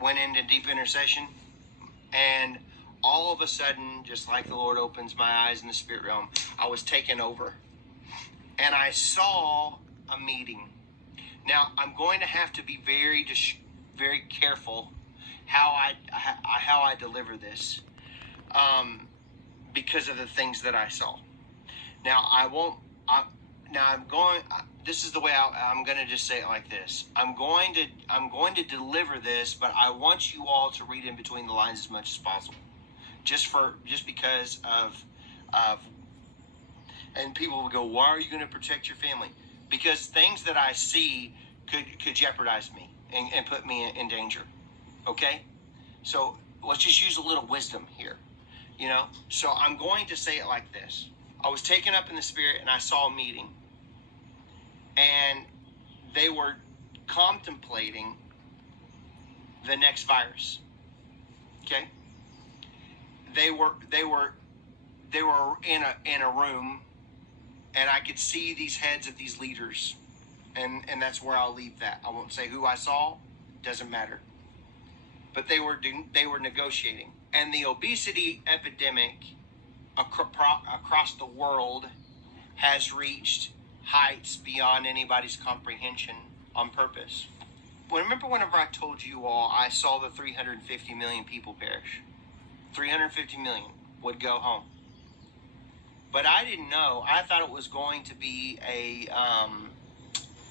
went into deep intercession, and all of a sudden, just like the Lord opens my eyes in the spirit realm, I was taken over. And I saw a meeting. Now, I'm going to have to be very careful how I deliver this, because of the things that I saw. Now, this is the way I'm going to just say it like this. I'm going to deliver this, but I want you all to read in between the lines as much as possible. Just because of and people will go, why are you going to protect your family? Because things that I see could jeopardize me and put me in danger. Okay? So let's just use a little wisdom here. So I'm going to say it like this. I was taken up in the spirit and I saw a meeting, and they were contemplating the next virus. Okay? They were in a room, and I could see these heads of these leaders, and that's where I'll leave that. I won't say who I saw, doesn't matter. But they were negotiating, and the obesity epidemic across the world has reached heights beyond anybody's comprehension on purpose. Remember whenever I told you all I saw the 350 million people perish? 350 million would go home. But I didn't know. I thought it was going to be a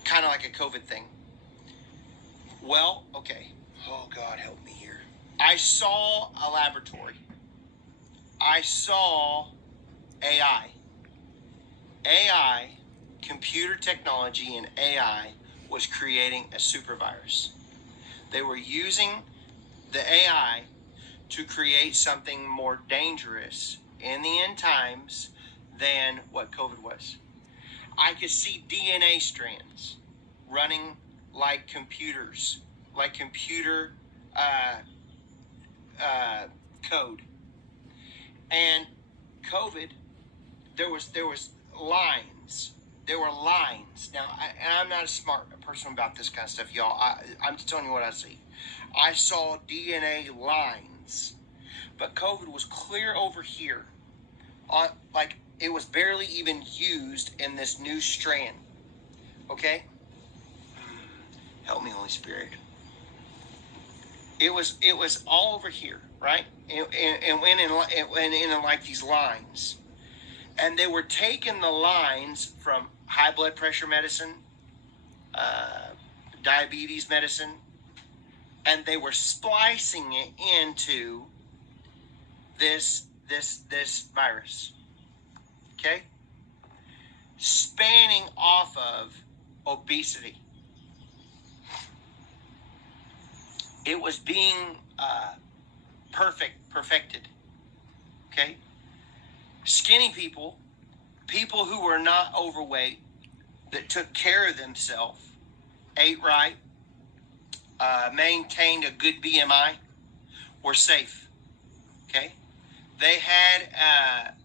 kind of like a COVID thing. Well, okay. Oh, God, help me here. I saw a laboratory. I saw AI. AI, computer technology and AI was creating a super virus. They were using the AI to create something more dangerous in the end times than what COVID was. I could see DNA strands running like computers, like computer code. And COVID, there was lines. There were lines. Now, I'm not a smart person about this kind of stuff, y'all. I'm just telling you what I see. I saw DNA lines, but COVID was clear over here. Like it was barely even used in this new strand. Okay? Help me, Holy Spirit. It was all over here, right? And went in like these lines. And they were taking the lines from high blood pressure medicine, diabetes medicine, and they were splicing it into this virus. Okay? Spanning off of obesity. It was being perfected. Okay? Skinny people who were not overweight, that took care of themselves, ate right, maintained a good BMI, were safe. Okay? They had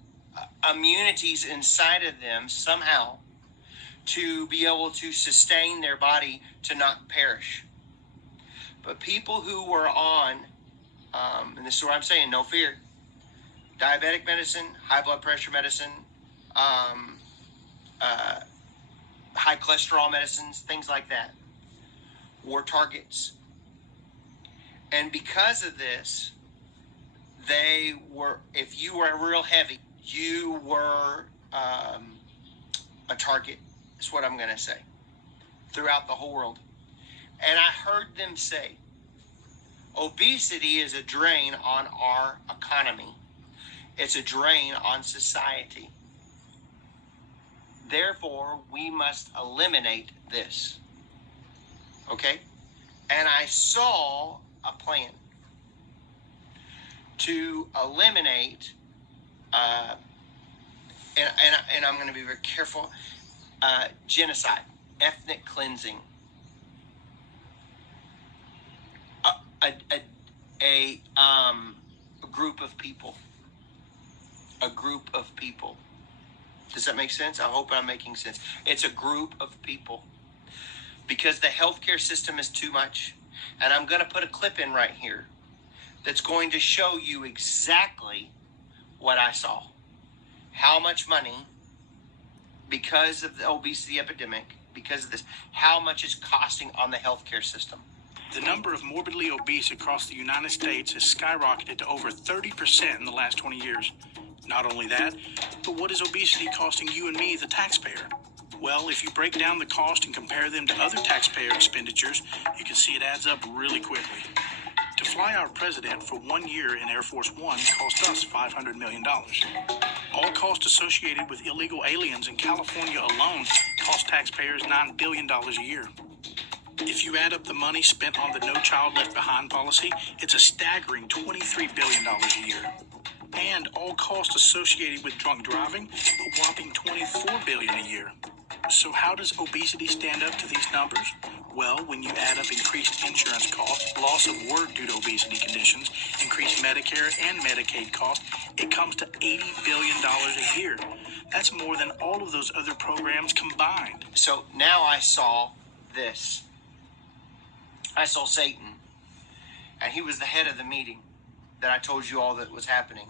immunities inside of them somehow to be able to sustain their body to not perish. But people who were on, and this is what I'm saying, no fear, diabetic medicine, high blood pressure medicine, high cholesterol medicines, things like that, were targets. And because of this, they were, if you were real heavy, you were a target, is what I'm going to say, throughout the whole world. And I heard them say, obesity is a drain on our economy. It's a drain on society. Therefore, we must eliminate this. Okay? And I saw a plan to eliminate, and I'm going to be very careful, genocide, ethnic cleansing. A group of people. A group of people. Does that make sense? I hope I'm making sense. It's a group of people. Because the healthcare system is too much. And I'm going to put a clip in right here that's going to show you exactly what I saw. How much money, because of the obesity epidemic, because of this, how much it's costing on the healthcare system. The number of morbidly obese across the United States has skyrocketed to over 30% in the last 20 years. Not only that, but what is obesity costing you and me, the taxpayer? Well, if you break down the cost and compare them to other taxpayer expenditures, you can see it adds up really quickly. To fly our president for 1 year in Air Force One cost us $500 million. All costs associated with illegal aliens in California alone cost taxpayers $9 billion a year. If you add up the money spent on the No Child Left Behind policy, it's a staggering $23 billion a year. And all costs associated with drunk driving, a whopping $24 billion a year. So how does obesity stand up to these numbers? Well, when you add up increased insurance costs, loss of work due to obesity conditions, increased Medicare and Medicaid costs, it comes to $80 billion a year. That's more than all of those other programs combined. So now I saw this. I saw Satan, and he was the head of the meeting that I told you all that was happening.